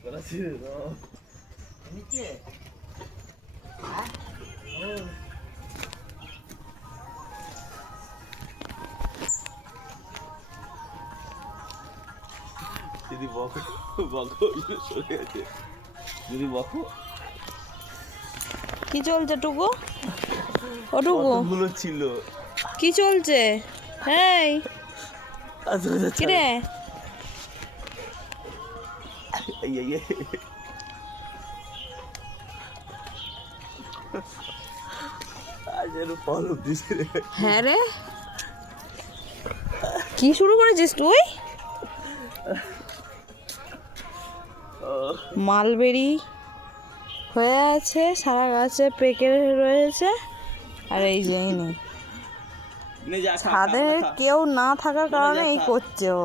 আছে রে নিচে হ্যাঁ ও যদি বকো বকো সরে আছে যদি বকো কি চলছে টুকু ও টুকু কতগুলো ছিল কি চলছে এই আচ্ছা হ্যাঁ রে। কি শুরু করেছিস তুই? মালবেরি হয়ে আছে সারা গাছে পেকে রয়েছে আর এই যে ছাদে। কেউ না থাকার কারণে এই করছে ও।